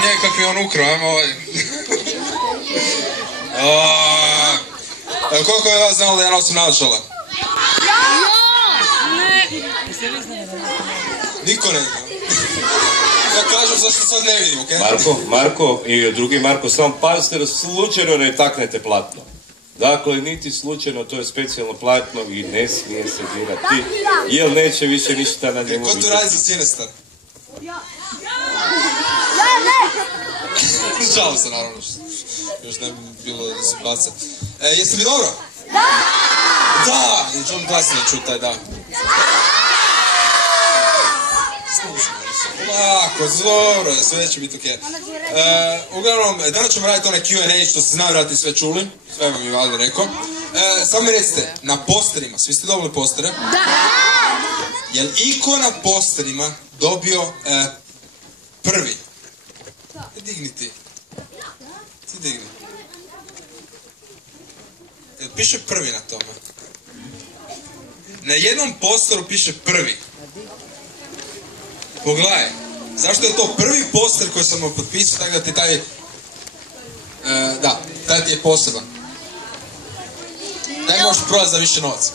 nekakvi on ukrao, ajmo ovaj. Koliko je vas znalo da ja nosim naočale? Niko ne zna. Ja kažem zašto sad ne vidim, okej? Marko i drugi Marko, samo pazite da slučajno ne taknete platno. Dakle, niti slučajno, to je specijalno platno i ne smije se dirati, jer neće više ništa na njemu biti. Ko tu radi za Sinestar? Šalim se, naravno, još ne bi bilo da se baca. Jeste mi dobro? Da! Da! I ću vam glasnije čuti taj da. Lako, dobro, sve će biti okej. Uglavnom, danas ćemo raditi onaj Q&A što ste najvjerojatnije sve čuli. Sve vam je valjda rekao. Samo mi recite, na posterima, svi ste dobili postere? Da! Je li iko na posterima dobio prvi? Digni ti. Ti digni. Jel piše prvi na tome? Na jednom posteru piše prvi. Pogledaj, zašto je to prvi poster koji sam vam potpisao, tako da ti taj... taj ti je poseban. Daj možeš prodati za više novac.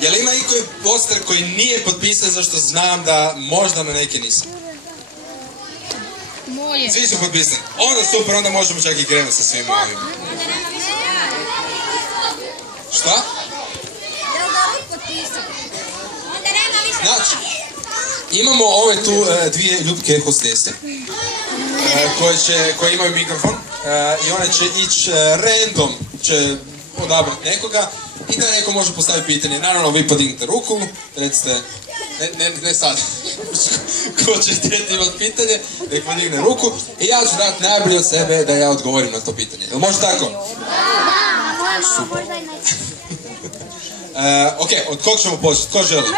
Jel ima i koji poster koji nije potpisan zašto znam da možda na neke nisam? Moje. Svi su potpisani. Onda super, onda možemo čak i krenuti sa svim ovim. Šta? Znači, imamo ove tu dvije ljubke hostese koje imaju mikrofon i one će ići random, će odabrati nekoga i da neko može postaviti pitanje. Naravno, vi podignite ruku, recite, ne sad, ko će htjeti imati pitanje, nek podigne ruku i ja ću dati najbolje od sebe da ja odgovorim na to pitanje. Jel može tako? Da, super. Ok, od kog ćemo početi? Ko želi?